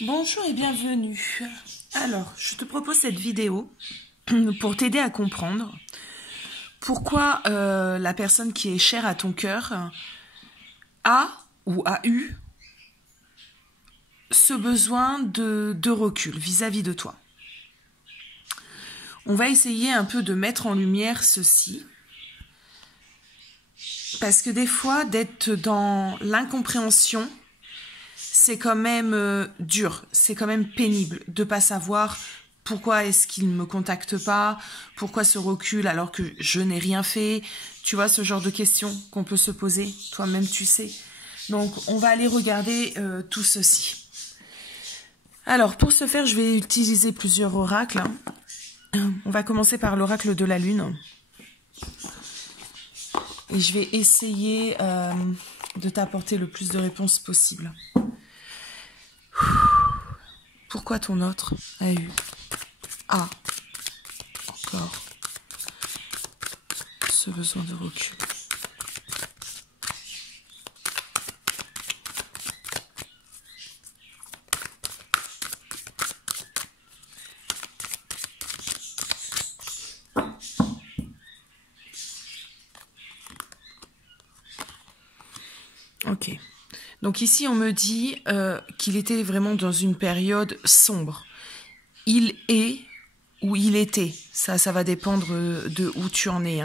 Bonjour et bienvenue. Alors, je te propose cette vidéo pour t'aider à comprendre pourquoi la personne qui est chère à ton cœur a ou a eu ce besoin de recul vis-à-vis de toi. On va essayer un peu de mettre en lumière ceci, parce que des fois, d'être dans l'incompréhension, c'est quand même dur, c'est quand même pénible de pas savoir pourquoi est-ce qu'il ne me contacte pas, pourquoi ce recul alors que je n'ai rien fait, tu vois, ce genre de questions qu'on peut se poser, toi-même tu sais. Donc on va aller regarder tout ceci. Alors pour ce faire, je vais utiliser plusieurs oracles. On va commencer par l'oracle de la Lune. Et je vais essayer de t'apporter le plus de réponses possible. Pourquoi ton autre a eu encore ce besoin de recul? Ok. Donc ici, on me dit qu'il était vraiment dans une période sombre. Il est ou il était. Ça va dépendre de où tu en es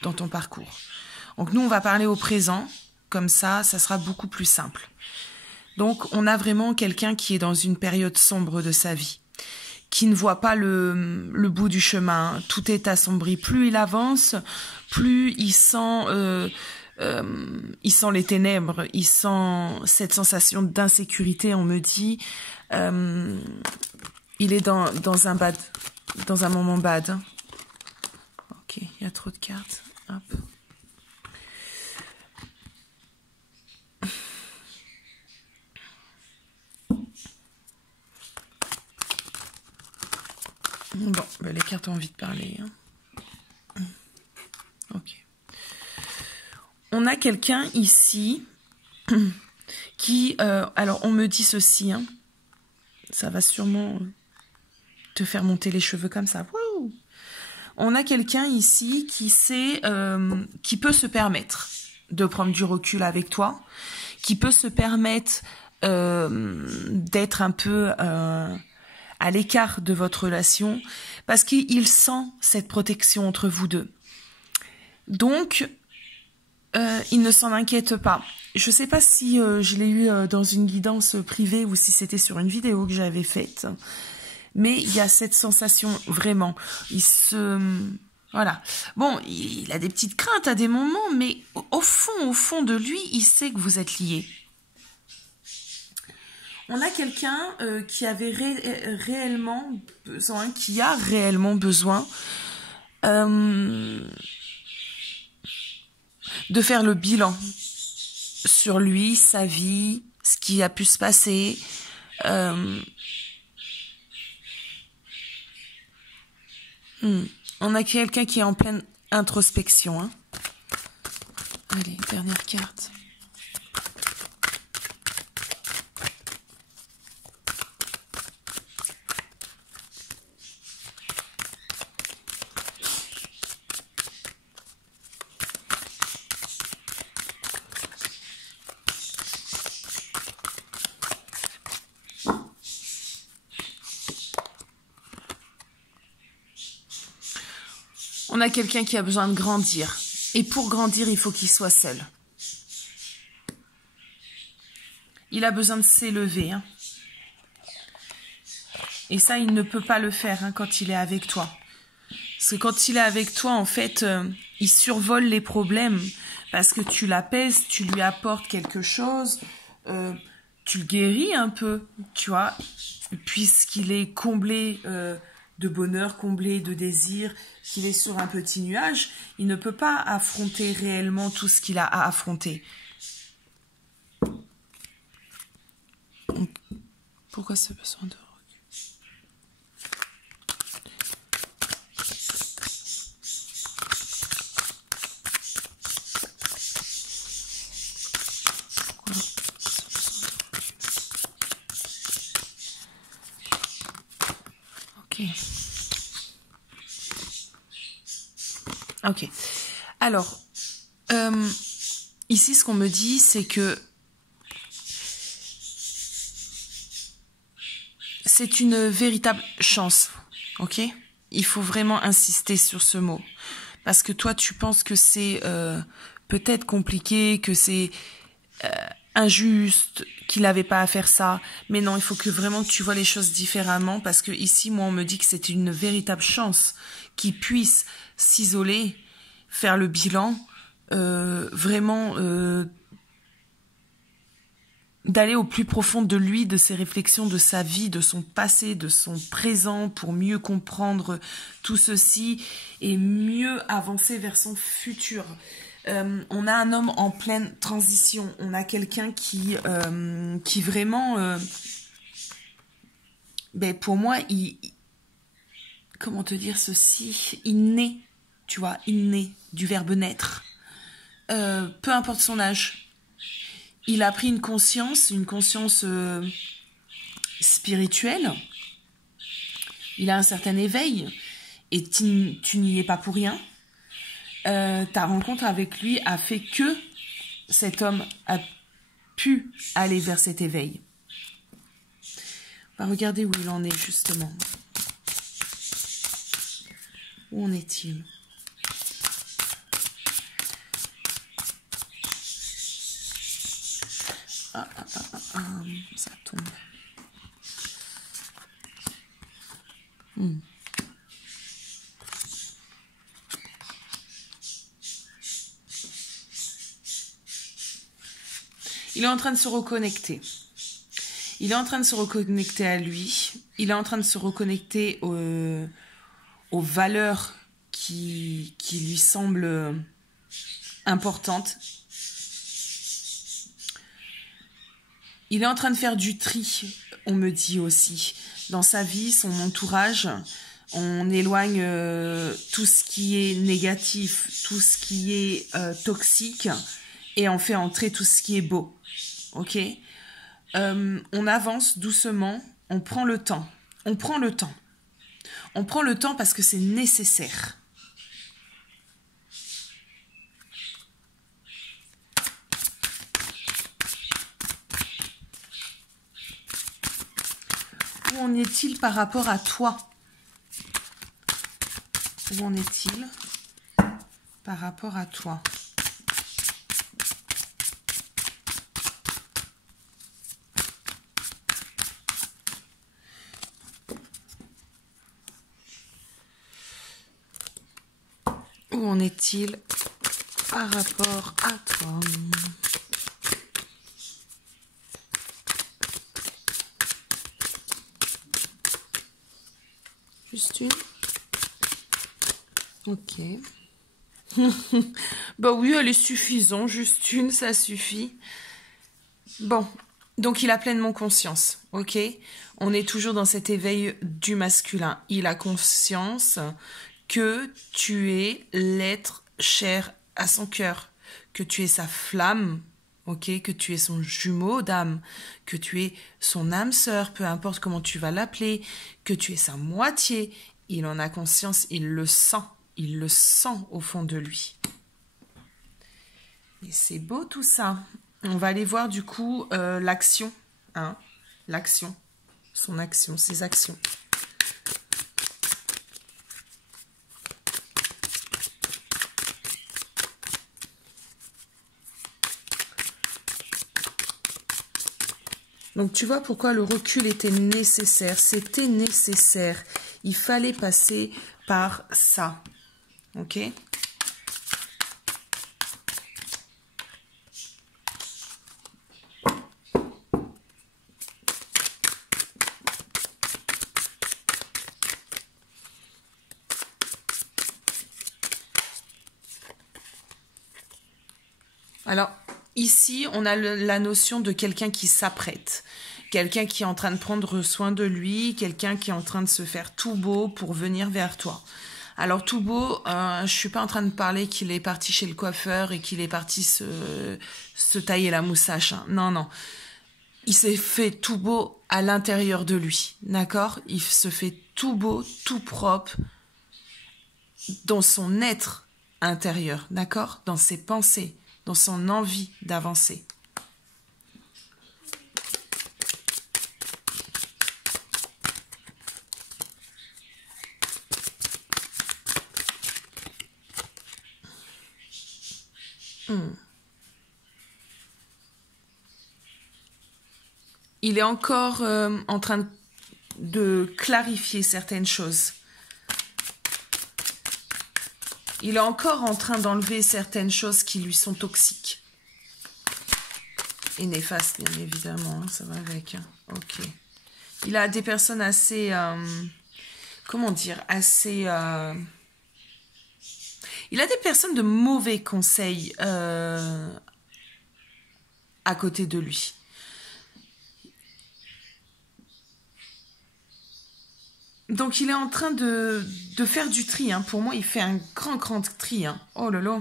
dans ton parcours. Donc nous, on va parler au présent. Comme ça sera beaucoup plus simple. Donc, on a vraiment quelqu'un qui est dans une période sombre de sa vie, qui ne voit pas le bout du chemin. Tout est assombri. Plus il avance, plus il sent les ténèbres, il sent cette sensation d'insécurité. On me dit, il est dans un moment bad. Ok, il y a trop de cartes. Hop. Bon, ben les cartes ont envie de parler. Hein. Ok. On a quelqu'un ici qui... alors, on me dit ceci. Hein. Ça va sûrement te faire monter les cheveux comme ça. Wouh! On a quelqu'un ici qui peut se permettre de prendre du recul avec toi, qui peut se permettre d'être un peu... à l'écart de votre relation, parce qu'il sent cette protection entre vous deux. Donc, il ne s'en inquiète pas. Je ne sais pas si je l'ai eu dans une guidance privée ou si c'était sur une vidéo que j'avais faite, mais il y a cette sensation vraiment. Voilà. Bon, il a des petites craintes à des moments, mais au fond de lui, il sait que vous êtes liés. On a quelqu'un qui avait réellement besoin, qui a réellement besoin de faire le bilan sur lui, sa vie, ce qui a pu se passer. On a quelqu'un qui est en pleine introspection. Hein. Allez, dernière carte. On a quelqu'un qui a besoin de grandir. Et pour grandir, il faut qu'il soit seul. Il a besoin de s'élever. Hein. Et ça, il ne peut pas le faire quand il est avec toi. Parce que quand il est avec toi, en fait, il survole les problèmes. Parce que tu l'apaises, tu lui apportes quelque chose. Tu le guéris un peu, tu vois. Puisqu'il est comblé... de bonheur, comblé de désir, qu'il est sur un petit nuage, il ne peut pas affronter réellement tout ce qu'il a à affronter. Donc, pourquoi ce besoin de recul? Pourquoi ce besoin de recul? Ok. Ok. Alors, ici, ce qu'on me dit, c'est que c'est une véritable chance. Ok? Il faut vraiment insister sur ce mot. Parce que toi, tu penses que c'est peut-être compliqué, que c'est injuste, qu'il n'avait pas à faire ça. Mais non, il faut que vraiment tu vois les choses différemment. Parce que ici, moi, on me dit que c'est une véritable chance qu'il puisse s'isoler, faire le bilan, vraiment d'aller au plus profond de lui, de ses réflexions, de sa vie, de son passé, de son présent, pour mieux comprendre tout ceci et mieux avancer vers son futur. On a un homme en pleine transition. On a quelqu'un qui vraiment, pour moi, comment te dire ceci, il naît, tu vois, il naît du verbe naître. Peu importe son âge. Il a pris une conscience spirituelle. Il a un certain éveil. Et tu n'y es pas pour rien. Ta rencontre avec lui a fait que cet homme a pu aller vers cet éveil. On va regarder où il en est justement. Où en est-il ? Ça tombe. Il est en train de se reconnecter. Il est en train de se reconnecter à lui. Il est en train de se reconnecter aux valeurs qui lui semblent importantes. Il est en train de faire du tri, on me dit aussi. Dans sa vie, son entourage, on éloigne tout ce qui est négatif, tout ce qui est toxique, et on fait entrer tout ce qui est beau. Ok ? On avance doucement, on prend le temps. On prend le temps. On prend le temps parce que c'est nécessaire. Où en est-il par rapport à toi ? Où en est-il par rapport à toi ? Où en est-il par rapport à toi ? Juste une ? Ok. Bah oui, elle est suffisante. Juste une, ça suffit. Bon. Donc, il a pleinement conscience. Ok ? On est toujours dans cet éveil du masculin. Il a conscience que tu es l'être cher à son cœur, que tu es sa flamme, ok, que tu es son jumeau d'âme, que tu es son âme sœur, peu importe comment tu vas l'appeler, que tu es sa moitié. Il en a conscience, il le sent au fond de lui. Et c'est beau tout ça. On va aller voir du coup l'action, hein, l'action, son action, ses actions. Donc tu vois pourquoi le recul était nécessaire. C'était nécessaire. Il fallait passer par ça. Ok ? Alors, ici, on a la notion de quelqu'un qui s'apprête. Quelqu'un qui est en train de prendre soin de lui, quelqu'un qui est en train de se faire tout beau pour venir vers toi. Alors tout beau, je suis pas en train de parler qu'il est parti chez le coiffeur et qu'il est parti se tailler la moustache. Hein. Non, non. Il s'est fait tout beau à l'intérieur de lui, d'accord ? Il se fait tout beau, tout propre dans son être intérieur, d'accord? Dans ses pensées, dans son envie d'avancer. Il est encore en train de clarifier certaines choses. Il est encore en train d'enlever certaines choses qui lui sont toxiques. Et néfastes, bien évidemment, hein, ça va avec. Hein. Ok. Il a des personnes assez... comment dire? Assez... Il a des personnes de mauvais conseils à côté de lui. Donc, il est en train de faire du tri. Hein. Pour moi, il fait un grand tri. Hein. Oh là là.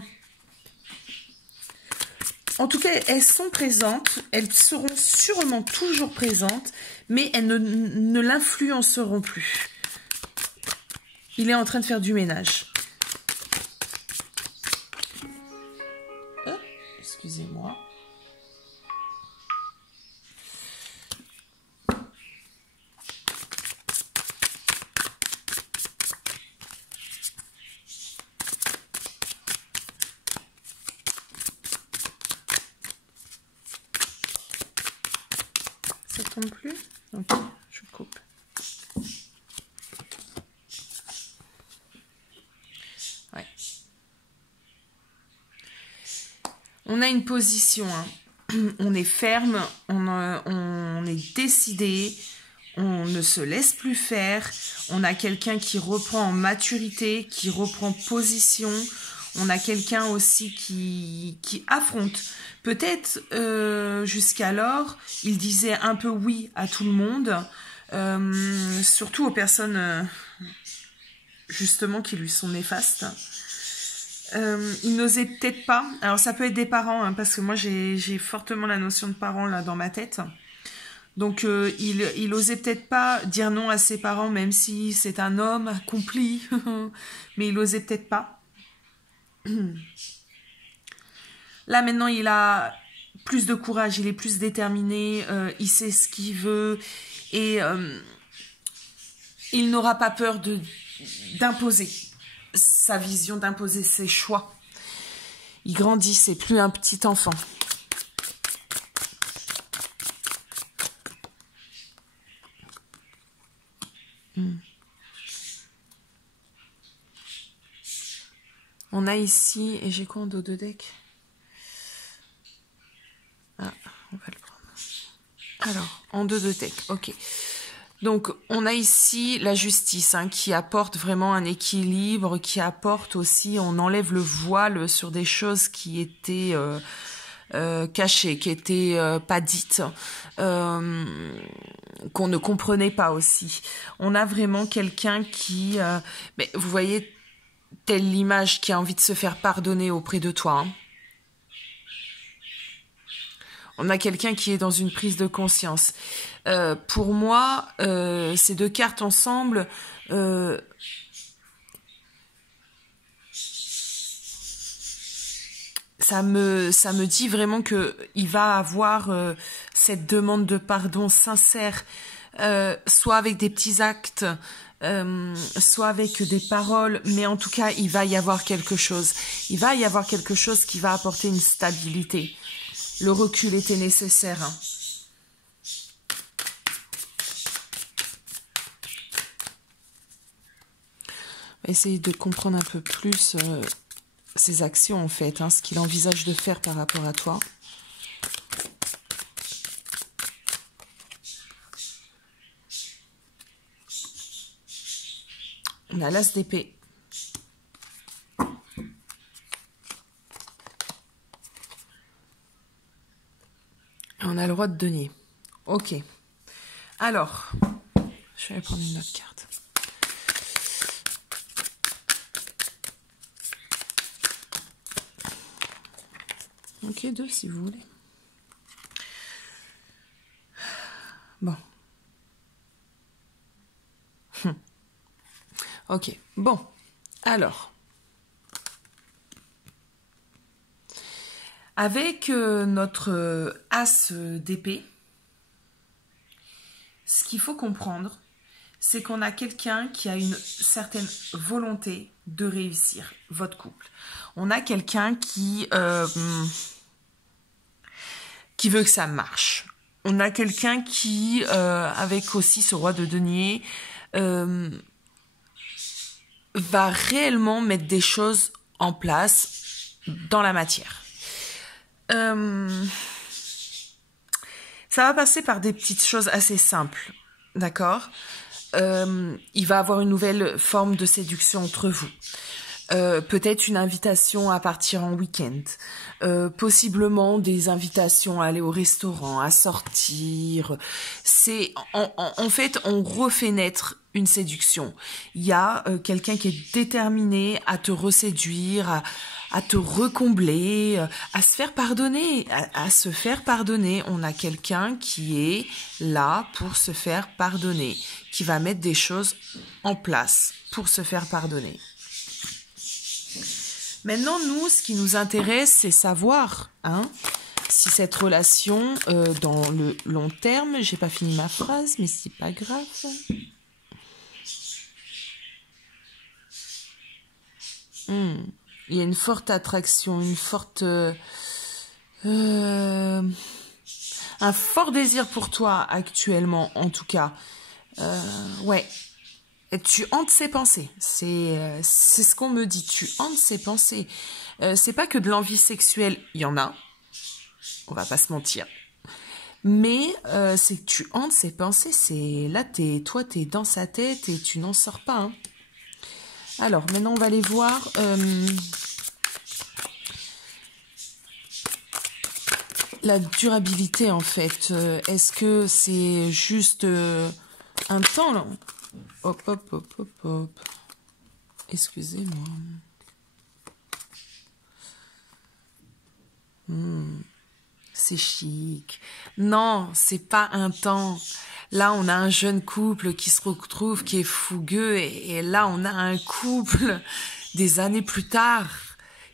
En tout cas, elles sont présentes. Elles seront sûrement toujours présentes. Mais elles ne l'influenceront plus. Il est en train de faire du ménage. Excusez-moi. Ça tombe plus? Ok, je coupe. Ouais. On a une position, hein. On est ferme, on est décidé, on ne se laisse plus faire. On a quelqu'un qui reprend en maturité, qui reprend position. On a quelqu'un aussi qui affronte. Peut-être jusqu'alors, il disait un peu oui à tout le monde, surtout aux personnes justement qui lui sont néfastes. Il n'osait peut-être pas, alors ça peut être des parents, hein, parce que moi j'ai fortement la notion de parents là dans ma tête. Donc il osait peut-être pas dire non à ses parents, même si c'est un homme accompli, mais il osait peut-être pas. Là maintenant il a plus de courage, il est plus déterminé, il sait ce qu'il veut et il n'aura pas peur d'imposer sa vision, d'imposer ses choix. Il grandit, c'est plus un petit enfant. On a ici, et j'ai quoi en dos de deck? Ah, on va le prendre. Alors, en dos de deck, ok. Donc, on a ici la justice, hein, qui apporte vraiment un équilibre, qui apporte aussi, on enlève le voile sur des choses qui étaient cachées, qui étaient pas dites, qu'on ne comprenait pas aussi. On a vraiment quelqu'un qui, mais vous voyez, telle l'image qui a envie de se faire pardonner auprès de toi. Hein. On a quelqu'un qui est dans une prise de conscience. Pour moi, ces deux cartes ensemble, ça me dit vraiment que il va avoir cette demande de pardon sincère, soit avec des petits actes, soit avec des paroles, mais en tout cas, il va y avoir quelque chose. Il va y avoir quelque chose qui va apporter une stabilité. Le recul était nécessaire. Hein. On va essayer de comprendre un peu plus ses actions, en fait, hein, ce qu'il envisage de faire par rapport à toi. On a l'as d'épée. On a le roi de denier. Ok. Alors, je vais aller prendre une autre carte. Ok, deux si vous voulez. Bon. Ok, bon, alors. Avec notre as d'épée, ce qu'il faut comprendre, c'est qu'on a quelqu'un qui a une certaine volonté de réussir votre couple. On a quelqu'un qui veut que ça marche. On a quelqu'un qui, avec aussi ce roi de denier, va réellement mettre des choses en place dans la matière. Ça va passer par des petites choses assez simples, d'accord ? Il va avoir une nouvelle forme de séduction entre vous. Peut-être une invitation à partir en week-end, possiblement des invitations à aller au restaurant, à sortir. C'est en fait, on refait naître une séduction. Il y a quelqu'un qui est déterminé à te reséduire, à te recombler, à se faire pardonner, à se faire pardonner. On a quelqu'un qui est là pour se faire pardonner, qui va mettre des choses en place pour se faire pardonner. Maintenant, nous, ce qui nous intéresse, c'est savoir si cette relation, dans le long terme, j'ai pas fini ma phrase, mais c'est pas grave. Il y a une forte attraction, une forte... un fort désir pour toi actuellement, en tout cas. Ouais. Et tu hantes ses pensées. C'est ce qu'on me dit. Tu hantes ses pensées. C'est pas que de l'envie sexuelle. Il y en a. On va pas se mentir. Mais c'est que tu hantes ses pensées. C'est là, toi, t'es dans sa tête et tu n'en sors pas. Hein. Alors, maintenant, on va aller voir... la durabilité, en fait. Est-ce que c'est juste un temps, là ? Hop, hop, hop, hop, hop. Excusez-moi. C'est chic. Non, c'est pas un temps. Là, on a un jeune couple qui se retrouve, qui est fougueux. Et là, on a un couple des années plus tard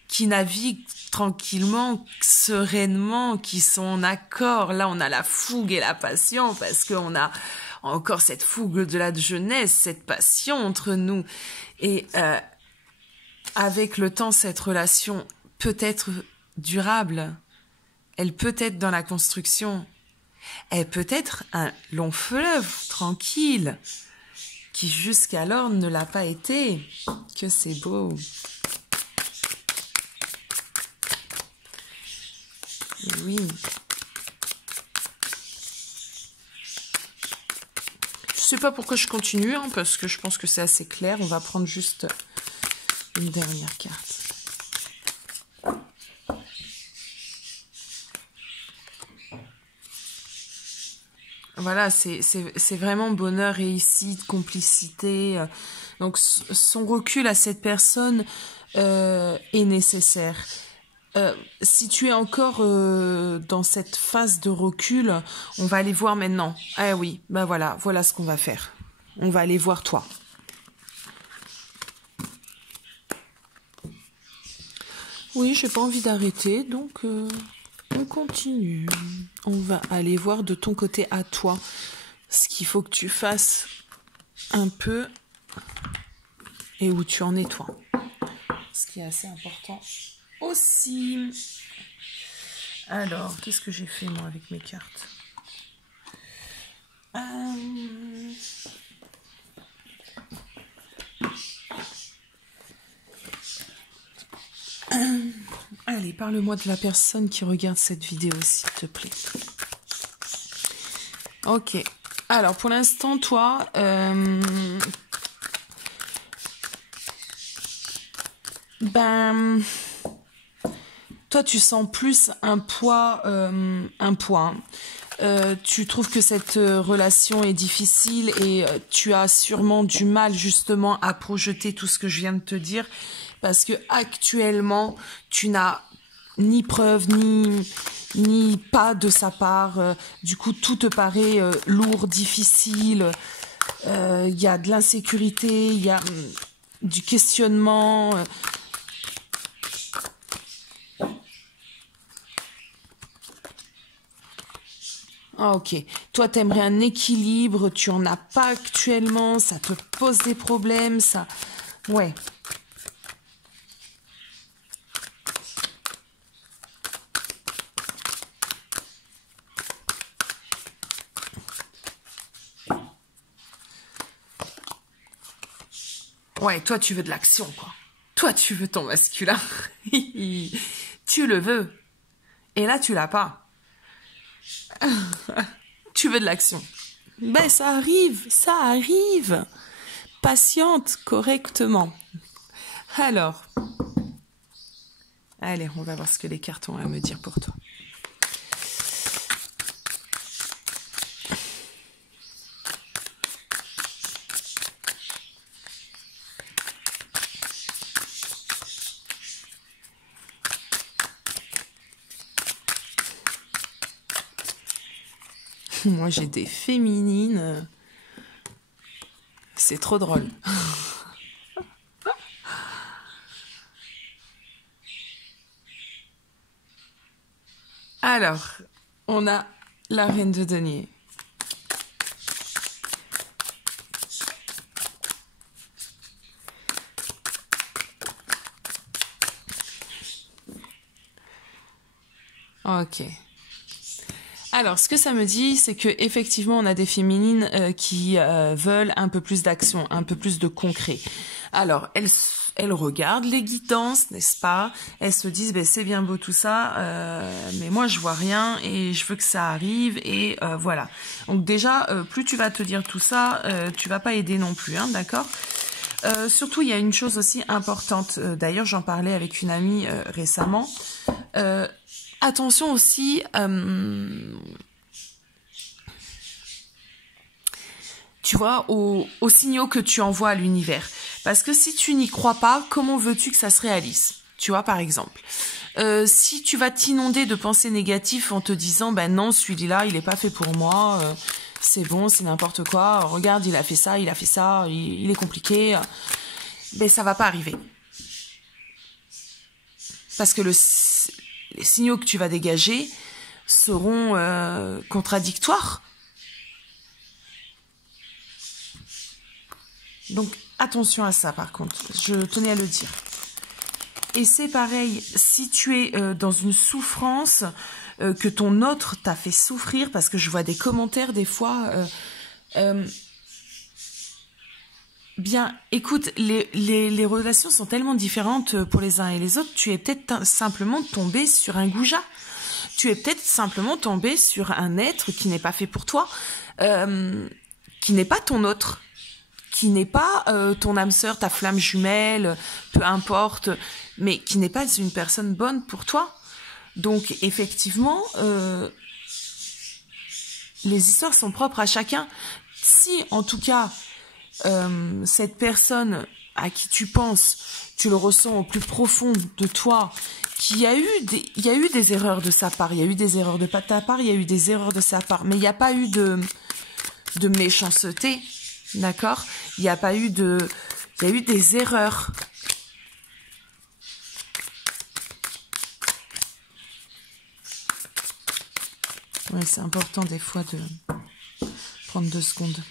qui navigue tranquillement, sereinement, qui sont en accord. Là, on a la fougue et la passion parce qu'on a encore cette fougue de la jeunesse, cette passion entre nous. Et avec le temps, cette relation peut être durable. Elle peut être dans la construction. Elle peut être un long fleuve tranquille qui jusqu'alors ne l'a pas été. Que c'est beau. Oui. Je sais pas pourquoi je continue, parce que je pense que c'est assez clair. On va prendre juste une dernière carte. Voilà, c'est vraiment bonheur, réussite, complicité. Donc, son recul à cette personne est nécessaire. Si tu es encore dans cette phase de recul, on va aller voir maintenant. Ah oui, ben voilà ce qu'on va faire. On va aller voir toi. Oui, j'ai pas envie d'arrêter, donc on continue. On va aller voir de ton côté à toi ce qu'il faut que tu fasses un peu et où tu en es toi. Ce qui est assez important aussi. Alors, qu'est-ce que j'ai fait moi avec mes cartes ? Allez, parle-moi de la personne qui regarde cette vidéo, s'il te plaît. Ok. Alors, pour l'instant, toi... toi, tu sens plus un poids. Tu trouves que cette relation est difficile et tu as sûrement du mal justement à projeter tout ce que je viens de te dire parce que actuellement tu n'as ni preuve ni pas de sa part. Du coup, tout te paraît lourd, difficile. Il y a de l'insécurité, il y a du questionnement. Ah, ok. Toi, t'aimerais un équilibre, tu en as pas actuellement, ça te pose des problèmes, ça... Ouais. Ouais, toi, tu veux de l'action, quoi. Toi, tu veux ton masculin. Tu le veux. Et là, tu l'as pas. Tu veux de l'action. Ben, ça arrive, ça arrive. Patiente correctement. Alors, allez, on va voir ce que les cartes ont à me dire pour toi. Moi, j'ai des féminines. C'est trop drôle. Alors, on a la reine de denier. Ok. Alors, ce que ça me dit, c'est que effectivement, on a des féminines qui veulent un peu plus d'action, un peu plus de concret. Alors, elles regardent les guidances, n'est-ce pas? Elles se disent, ben, c'est bien beau tout ça, mais moi, je vois rien et je veux que ça arrive et voilà. Donc déjà, plus tu vas te dire tout ça, tu vas pas aider non plus, hein, d'accord? Surtout, il y a une chose aussi importante. D'ailleurs, j'en parlais avec une amie récemment. Attention aussi, tu vois, aux signaux que tu envoies à l'univers. Parce que si tu n'y crois pas, comment veux-tu que ça se réalise? Tu vois, par exemple. Si tu vas t'inonder de pensées négatives en te disant, ben non, celui-là, il n'est pas fait pour moi, c'est bon, c'est n'importe quoi, regarde, il a fait ça, il est compliqué, ben ça va pas arriver. Parce que les signaux que tu vas dégager seront contradictoires. Donc, attention à ça, par contre. Je tenais à le dire. Et c'est pareil, si tu es dans une souffrance, que ton autre t'a fait souffrir, parce que je vois des commentaires des fois... bien, écoute, les relations sont tellement différentes pour les uns et les autres, tu es peut-être simplement tombé sur un goujat. Tu es peut-être simplement tombé sur un être qui n'est pas fait pour toi, qui n'est pas ton autre, qui n'est pas ton âme sœur, ta flamme jumelle, peu importe, mais qui n'est pas une personne bonne pour toi. Donc, effectivement, les histoires sont propres à chacun. Si, en tout cas, cette personne à qui tu penses, tu le ressens au plus profond de toi, il y a eu des erreurs de sa part, il y a eu des erreurs de ta part, il y a eu des erreurs de sa part, mais il n'y a pas eu de méchanceté, d'accord? Il y a eu des erreurs. Ouais, c'est important des fois de prendre 2 secondes.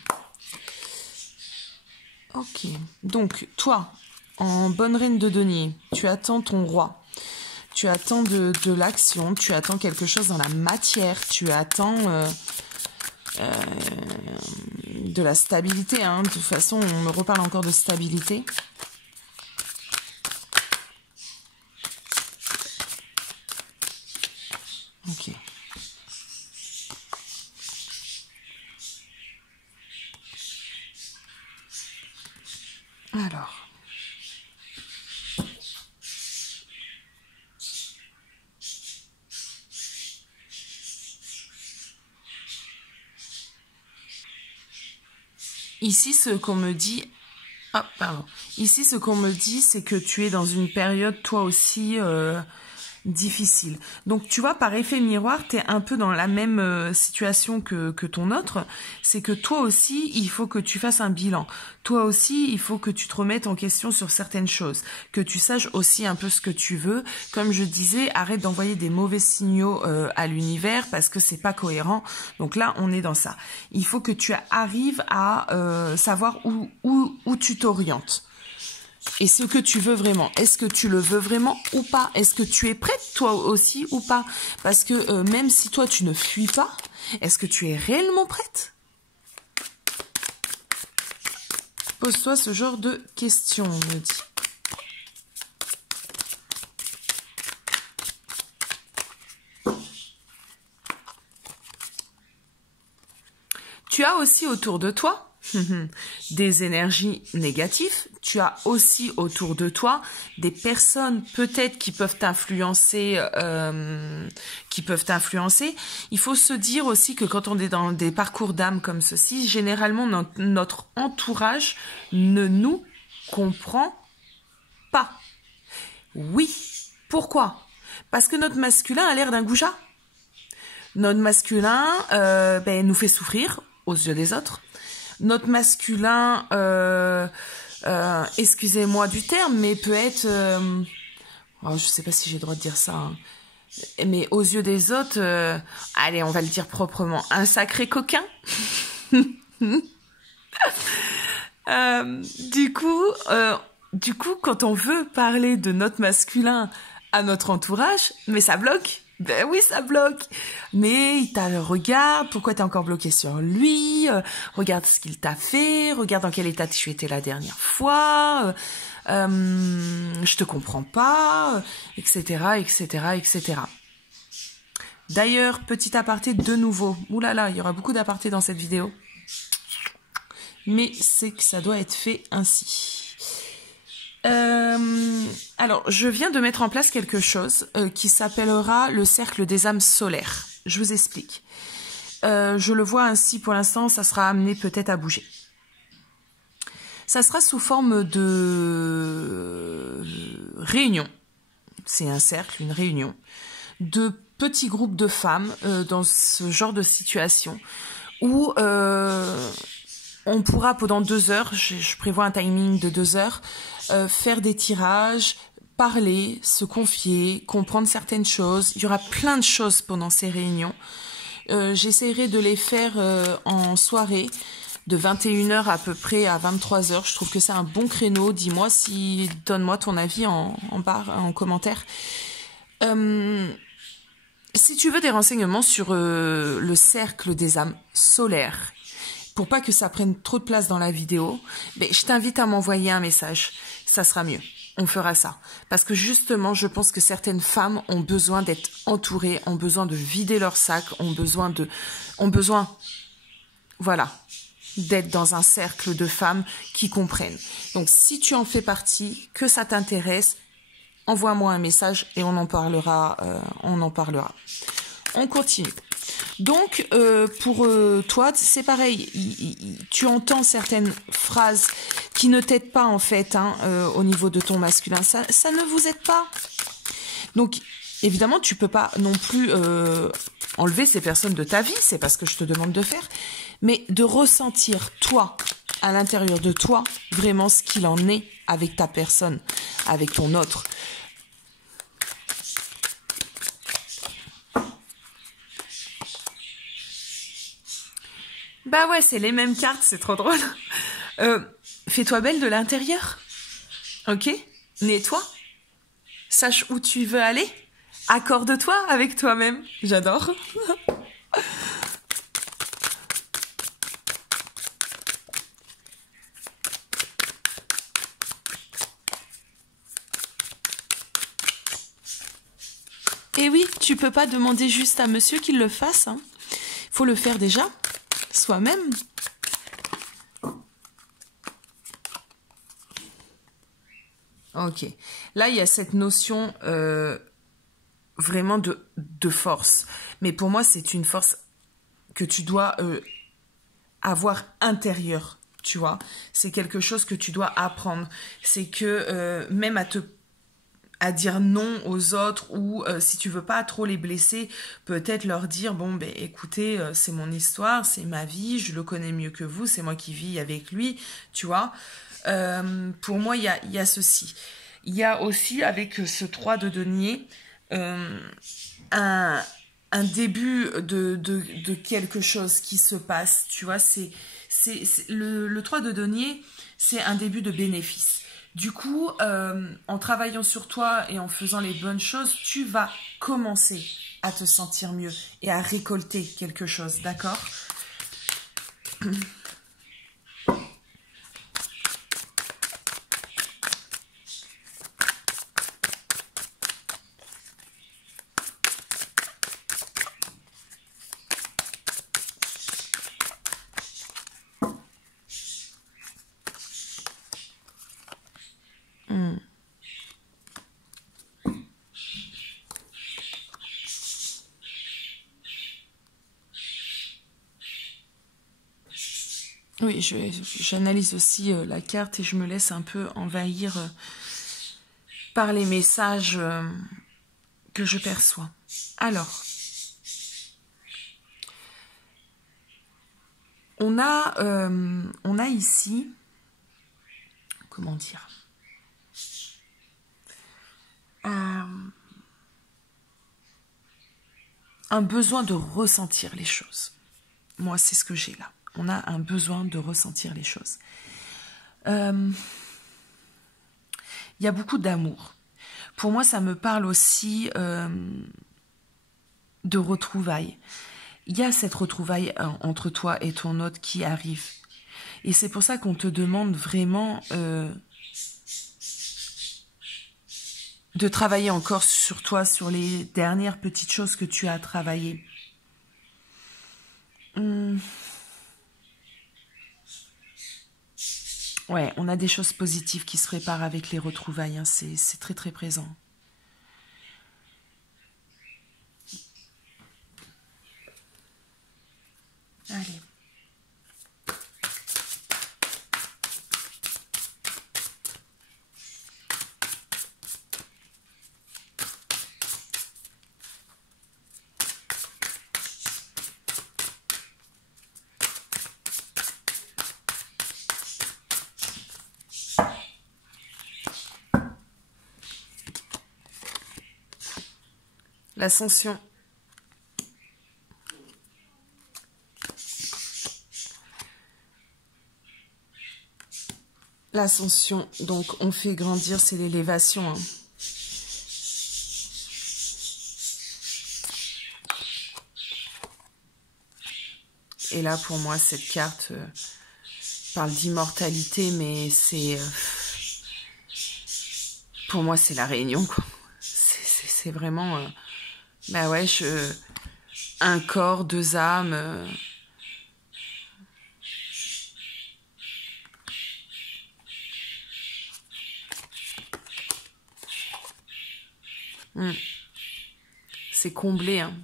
Ok, donc toi, en bonne reine de denier, tu attends ton roi, tu attends de l'action, tu attends quelque chose dans la matière, tu attends de la stabilité, hein. De toute façon, on me reparle encore de stabilité. Ok. Alors. Ici, ce qu'on me dit... Ah, pardon. Ici, ce qu'on me dit, c'est que tu es dans une période, toi aussi, difficile. Donc, tu vois, par effet miroir, tu es un peu dans la même situation que ton autre. C'est que toi aussi, il faut que tu fasses un bilan. Toi aussi, il faut que tu te remettes en question sur certaines choses. Que tu saches aussi un peu ce que tu veux. Comme je disais, arrête d'envoyer des mauvais signaux à l'univers parce que c'est pas cohérent. Donc là, on est dans ça. Il faut que tu arrives à savoir où tu t'orientes. Et ce que tu veux vraiment, est-ce que tu le veux vraiment ou pas? Est-ce que tu es prête toi aussi ou pas? Parce que même si toi tu ne fuis pas, est-ce que tu es réellement prête? Pose-toi ce genre de questions, on me dit. Tu as aussi autour de toi des énergies négatives. Tu as aussi autour de toi des personnes peut-être qui peuvent t'influencer. Il faut se dire aussi que quand on est dans des parcours d'âme comme ceci, généralement notre entourage ne nous comprend pas. Oui. Pourquoi? Parce que notre masculin a l'air d'un goujat. Notre masculin nous fait souffrir aux yeux des autres. Notre masculin, excusez-moi du terme, mais peut être, je sais pas si j'ai le droit de dire ça, hein, mais aux yeux des autres, allez, on va le dire proprement, un sacré coquin. Du coup, quand on veut parler de notre masculin à notre entourage, mais ça bloque. Ben oui, ça bloque. Mais il t'a regarde, pourquoi t'es encore bloqué sur lui, regarde ce qu'il t'a fait, regarde dans quel état tu étais la dernière fois, je te comprends pas, etc., etc., etc. D'ailleurs, petit aparté de nouveau. Ouh là là, il y aura beaucoup d'apartés dans cette vidéo. Mais c'est que ça doit être fait ainsi. Alors, je viens de mettre en place quelque chose qui s'appellera le cercle des âmes solaires. Je vous explique. Je le vois ainsi pour l'instant, ça sera amené peut-être à bouger. Ça sera sous forme de réunion. C'est un cercle, une réunion de petits groupes de femmes dans ce genre de situation où on pourra pendant 2 heures, je prévois un timing de 2 heures, faire des tirages, parler, se confier, comprendre certaines choses. Il y aura plein de choses pendant ces réunions. J'essaierai de les faire en soirée, de 21h à peu près à 23h. Je trouve que c'est un bon créneau. Dis-moi donne-moi ton avis en commentaire. Si tu veux des renseignements sur le cercle des âmes solaires, pour pas que ça prenne trop de place dans la vidéo, je t'invite à m'envoyer un message. Ça sera mieux. On fera ça. Parce que justement, je pense que certaines femmes ont besoin d'être entourées, ont besoin de vider leur sac, ont besoin, voilà, d'être dans un cercle de femmes qui comprennent. Donc, si tu en fais partie, que ça t'intéresse, envoie-moi un message et on en parlera. On continue. Donc, pour toi, c'est pareil. Tu entends certaines phrases qui ne t'aident pas, en fait, au niveau de ton masculin. Ça ne vous aide pas. Donc, évidemment, tu peux pas non plus enlever ces personnes de ta vie. C'est pas ce que je te demande de faire. Mais de ressentir, toi, à l'intérieur de toi, vraiment ce qu'il en est avec ta personne, avec ton autre. Bah ouais, c'est les mêmes cartes, c'est trop drôle. Fais-toi belle de l'intérieur. Ok? Nettoie. Sache où tu veux aller. Accorde-toi avec toi-même. J'adore. Et oui, tu peux pas demander juste à monsieur qu'il le fasse. Faut le faire déjà. Soi-même. Ok. Là, il y a cette notion vraiment de force. Mais pour moi, c'est une force que tu dois avoir intérieure, tu vois. C'est quelque chose que tu dois apprendre. C'est que même à dire non aux autres, ou si tu veux pas trop les blesser, peut-être leur dire, bon, ben écoutez, c'est mon histoire, c'est ma vie, je le connais mieux que vous, c'est moi qui vis avec lui, tu vois. Pour moi, il y a ceci. Il y a aussi, avec ce 3 de denier, un début de quelque chose qui se passe, tu vois. Le 3 de denier, c'est un début de bénéfice. Du coup, en travaillant sur toi et en faisant les bonnes choses, tu vas commencer à te sentir mieux et à récolter quelque chose, d'accord? Oui, j'analyse aussi la carte et je me laisse un peu envahir par les messages que je perçois. Alors, on a ici, comment dire, un besoin de ressentir les choses. Moi, c'est ce que j'ai là. On a un besoin de ressentir les choses. Il y a beaucoup d'amour. Pour moi, ça me parle aussi de retrouvailles. Il y a cette retrouvaille entre toi et ton autre qui arrive. Et c'est pour ça qu'on te demande vraiment de travailler encore sur toi, sur les dernières petites choses que tu as travaillées. Ouais, on a des choses positives qui se préparent avec les retrouvailles, hein. C'est très très présent. Allez. L'ascension. L'ascension, donc on fait grandir, c'est l'élévation. Hein. Et là, pour moi, cette carte parle d'immortalité, mais c'est... pour moi, c'est la réunion, quoi. C'est vraiment... bah ouais, un corps, deux âmes... C'est comblé, hein.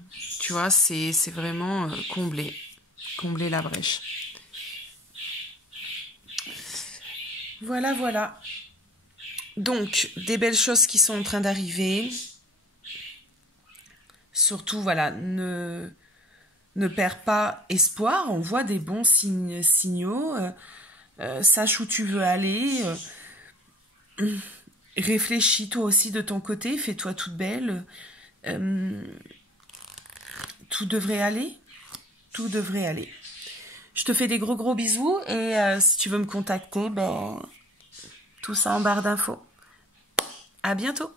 Tu vois, c'est vraiment comblé. Combler la brèche. Voilà, voilà. Donc, des belles choses qui sont en train d'arriver. Surtout, voilà, ne perds pas espoir. On voit des bons signaux. Sache où tu veux aller. Réfléchis toi aussi de ton côté. Fais-toi toute belle. Tout devrait aller. Tout devrait aller. Je te fais des gros bisous. Et si tu veux me contacter, ben, tout ça en barre d'infos. À bientôt.